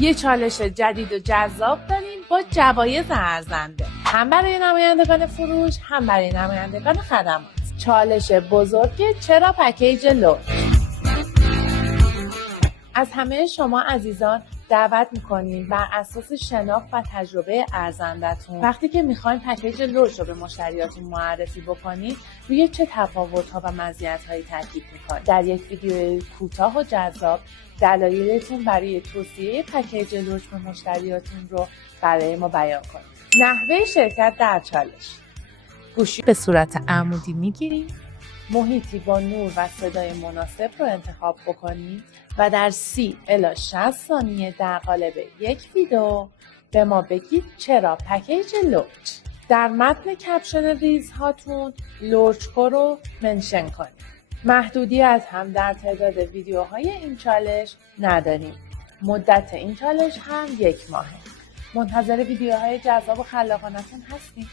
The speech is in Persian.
یه چالش جدید و جذاب داریم با جوایز ارزنده، هم برای نمایندگان فروش هم برای نمایندگان خدمات. چالش بزرگ چرا پکیج لوچ. از همه شما عزیزان دعوت میکنیم بر اساس شناخت و تجربه ارزندتون وقتی که میخواین پکیج لوچ رو به مشتریاتون معرفی بکنید روی چه تفاوت‌ها و مزیت‌هایی تاکید میکنید. در یک ویدیو کوتاه و جذاب دلایلتون برای توصیه پکیج لوچ به مشتریاتون رو برای ما بیان کنید. نحوه شرکت در چالش: گوشی به صورت عمودی میگیرید، محیطی با نور و صدای مناسب رو انتخاب بکنید و در 30 الی 60 ثانیه در قالب یک ویدیو به ما بگید چرا پکیج لوچ. در متن کپشن ریز هاتون لوچکو رو منشن کنید. محدودیت هم در تعداد ویدیوهای این چالش نداریم. مدت این چالش هم 1 ماهه. منتظر ویدیوهای جذاب و خلاقانتون هستیم.